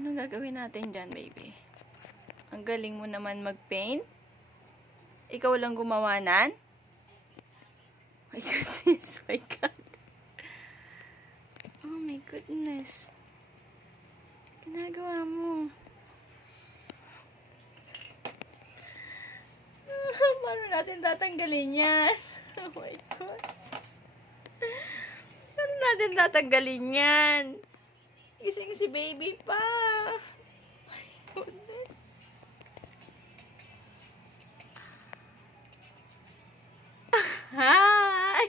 Anong gagawin natin dyan, baby? Ang galing mo naman mag-paint. Ikaw lang gumawa nan? My goodness, my God. Oh my goodness. Ginagawa mo. Paano natin tatanggalin yan? Oh my God. Paano natin tatanggalin yan? Gising si baby pa. Oh my goodness. Hi!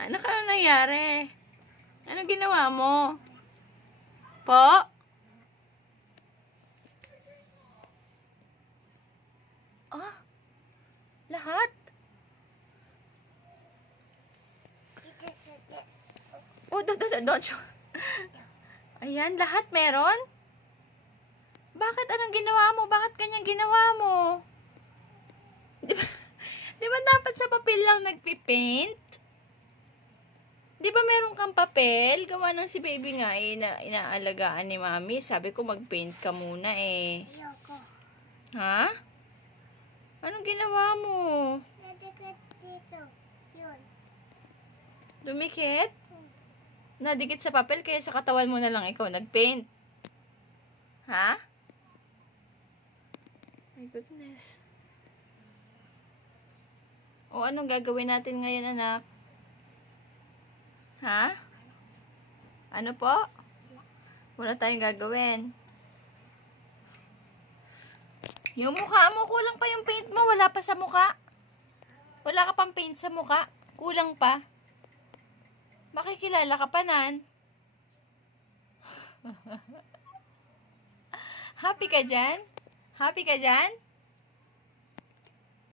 Ano ka nangyari? Ano ginawa mo? Po? Ah? Lahat? Oh, don't show. Ayan, lahat meron? Bakit? Anong ginawa mo? Bakit kanyang ginawa mo? Di ba dapat sa papel lang nagpipaint? Di ba meron kang papel? Gawa ng si baby nga eh, inaalagaan ni mami. Sabi ko magpaint ka muna eh. Ayoko. Ha? Anong ginawa mo? Nadikit dito. Yun. Dumikit? Nadikit sa papel kaya sa katawan mo na lang ikaw nagpaint. Ha? My goodness. O anong gagawin natin ngayon, anak? Ha? Ano po? Wala tayong gagawin. Yung mukha mo, kulang pa yung paint mo. Wala pa sa mukha. Wala ka pang paint sa mukha. Kulang pa. Makikilala ka pa nan. Happy ka dyan? Happy ka dyan?